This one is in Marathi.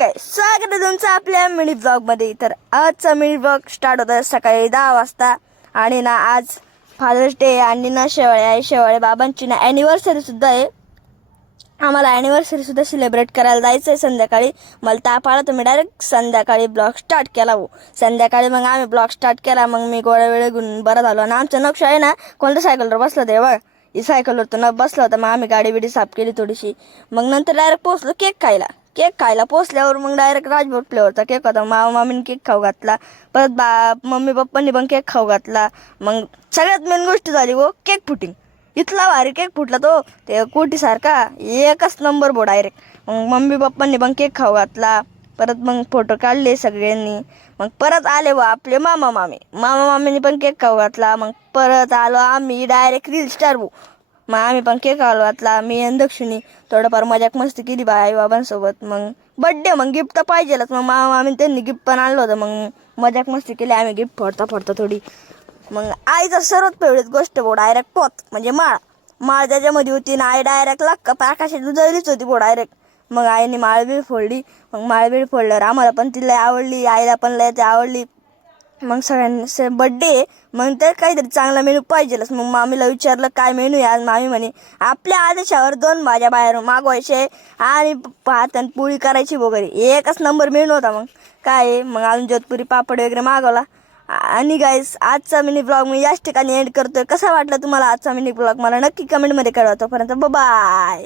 काय स्वागत आहे तुमचं आपल्या मिनी ब्लॉगमध्ये। तर आजचा मिनी ब्लॉग स्टार्ट होता सकाळी 10 वाजता आणि ना आज फादर्स डे आणि ना शेवाळे बाबांची ना ॲनिव्हर्सरी सुद्धा आहे। आम्हाला ॲनिव्हर्सरी सुद्धा सेलिब्रेट करायला जायचं आहे संध्याकाळी। मला ताप आला तर मी डायरेक्ट संध्याकाळी ब्लॉग स्टार्ट केला संध्याकाळी मग आम्ही ब्लॉग स्टार्ट केला। मग मी गोळ्या वेळ घेऊन बरं झालो आणि आमचं नक्ष आहे ना कोणत्या सायकलवर बसलं ते बघ ही सायकलवर तर न बसला होता। मग आम्ही गाडी बिडी साफ केली थोडीशी। मग नंतर डायरेक्ट पोहोचलो केक खायला पोचल्यावर मग डायरेक्ट राजभोग फ्लेवरचा केक होता। मामीने केक खाऊ घातला, परत मम्मी पप्पांनी पण केक खाऊ घातला। मग सगळ्यात मेन गोष्ट झाली केक फुटिंग। इथला भारी केक फुटला तो ते कोटीसारखा एकच नंबर बो डायरेक्ट। मग मम्मी पप्पांनी पण केक खाऊ घातला, परत मग फोटो काढले सगळ्यांनी। मग परत आले आपले मामा मामीने पण केक खाऊ घातला। मग परत आलो आम्ही डायरेक्ट रील स्टार मग आम्ही पण केक खाऊ घातला। मी आणि दक्षिणी थोडंफार मजाक मस्ती केली आई बाबांसोबत। मग बड्डे मग गिफ्ट तर पाहिजेलच। मग मामी त्यांनी गिफ्ट पण आणलं होतं। मग मजाक मस्ती केली आम्ही गिफ्ट फोडता थोडी। मग आईचा सर्वात फेवरेट गोष्ट डायरेक्ट पोत म्हणजे माळ त्याच्यामध्ये होती ना। आई डायरेक्ट आकाशात उजळलीच होती डायरेक्ट। मग आईने माळबीळ फोडली। मग माळबीळ फोडल्यावर आम्हाला पण तिला आवडली, आईला पण लय ती आवडली। मग सगळ्यांनी बड्डे मग तर काहीतरी चांगला मेनू पाहिजेलच। मग मामीला विचारलं काय मेनू आहे आज। मामी म्हणे आपल्या आदेशावर 2 भाज्या बाहेर मागवायचे आणि भात आणि पोळी करायची वगैरे एकच नंबर मेनू होता। मग काय मग अजून जोधपुरी पापड वगैरे मागवला। आणि गाईस आजचा मिनी ब्लॉग मी याच ठिकाणी एंड करतोय। कसा वाटला तुम्हाला आजचा मिनी ब्लॉग मला नक्की कमेंटमध्ये कळवा। तोपर्यंत बाय।